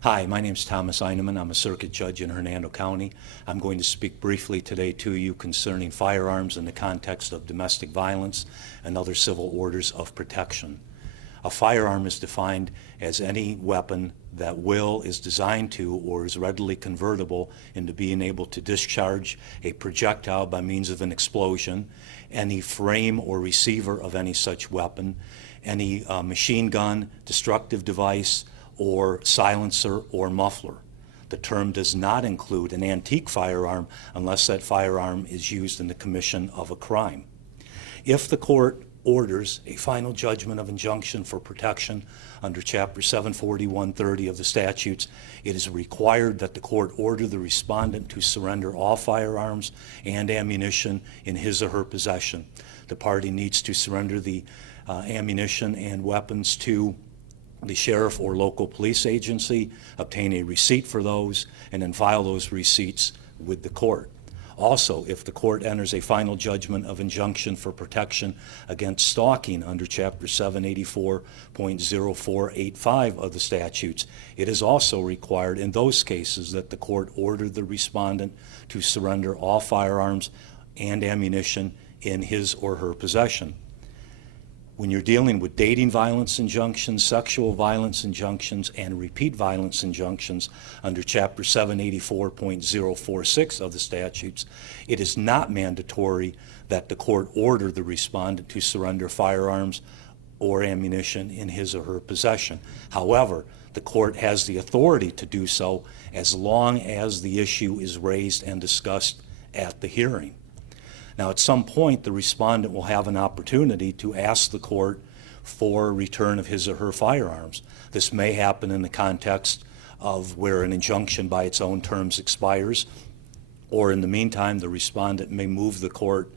Hi, my name is Thomas Eineman. I'm a circuit judge in Hernando County. I'm going to speak briefly today to you concerning firearms in the context of domestic violence and other civil orders of protection. A firearm is defined as any weapon that is designed to or is readily convertible into being able to discharge a projectile by means of an explosion, any frame or receiver of any such weapon, any machine gun, destructive device, or silencer or muffler. The term does not include an antique firearm unless that firearm is used in the commission of a crime. If the court orders a final judgment of injunction for protection under Chapter 741.30 of the statutes, it is required that the court order the respondent to surrender all firearms and ammunition in his or her possession. The party needs to surrender the ammunition and weapons to the sheriff or local police agency, obtain a receipt for those, and then file those receipts with the court. Also, if the court enters a final judgment of injunction for protection against stalking under Chapter 784.0485 of the statutes, it is also required in those cases that the court order the respondent to surrender all firearms and ammunition in his or her possession. When you're dealing with dating violence injunctions, sexual violence injunctions, and repeat violence injunctions under Chapter 784.046 of the statutes, it is not mandatory that the court order the respondent to surrender firearms or ammunition in his or her possession. However, the court has the authority to do so as long as the issue is raised and discussed at the hearing. Now, at some point, the respondent will have an opportunity to ask the court for return of his or her firearms. This may happen in the context of where an injunction by its own terms expires, or in the meantime, the respondent may move the court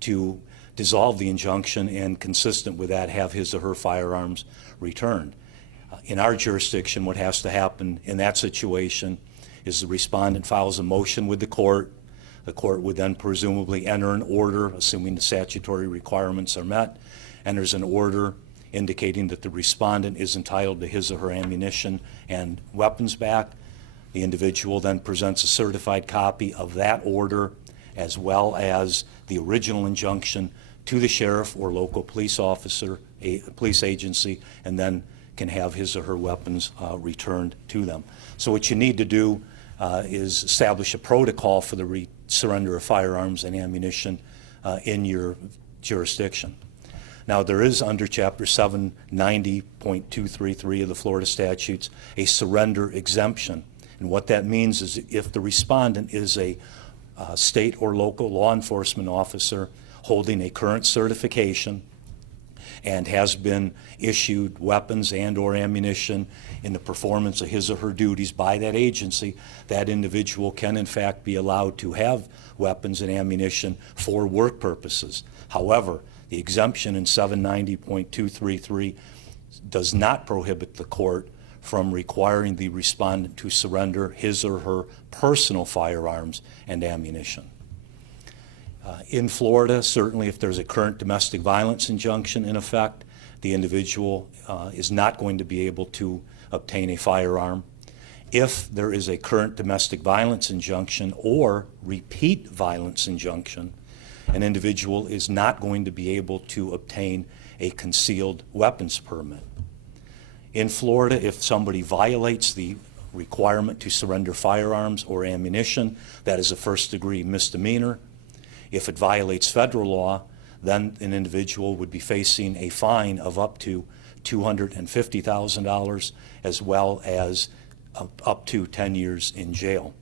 to dissolve the injunction and, consistent with that, have his or her firearms returned. In our jurisdiction, what has to happen in that situation is the respondent files a motion with the court. The court would then presumably enter an order, assuming the statutory requirements are met, enters an order indicating that the respondent is entitled to his or her ammunition and weapons back. The individual then presents a certified copy of that order as well as the original injunction to the sheriff or local police officer, police agency, and then can have his or her weapons returned to them. So what you need to do is establish a protocol for the surrender of firearms and ammunition in your jurisdiction. Now, there is under Chapter 790.233 of the Florida statutes a surrender exemption. And what that means is if the respondent is a state or local law enforcement officer holding a current certification and has been issued weapons and or ammunition in the performance of his or her duties by that agency, that individual can in fact be allowed to have weapons and ammunition for work purposes. However, the exemption in 790.233 does not prohibit the court from requiring the respondent to surrender his or her personal firearms and ammunition. In Florida, certainly if there's a current domestic violence injunction in effect, the individual is not going to be able to obtain a firearm. If there is a current domestic violence injunction or repeat violence injunction, an individual is not going to be able to obtain a concealed weapons permit. In Florida, if somebody violates the requirement to surrender firearms or ammunition, that is a first-degree misdemeanor. If it violates federal law, then an individual would be facing a fine of up to $250,000 as well as up to 10 years in jail.